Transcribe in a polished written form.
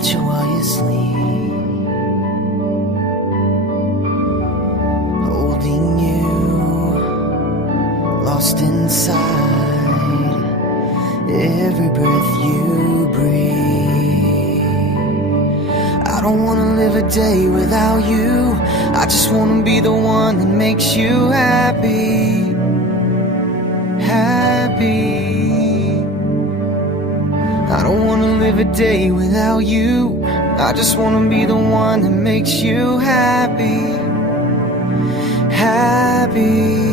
watch you while you sleep, holding you, lost inside every breath you breathe. I don't wanna live a day without you. I just wanna be the one that makes you happy, happy. I don't wanna live a day without you. I just wanna be the one that makes you happy, happy.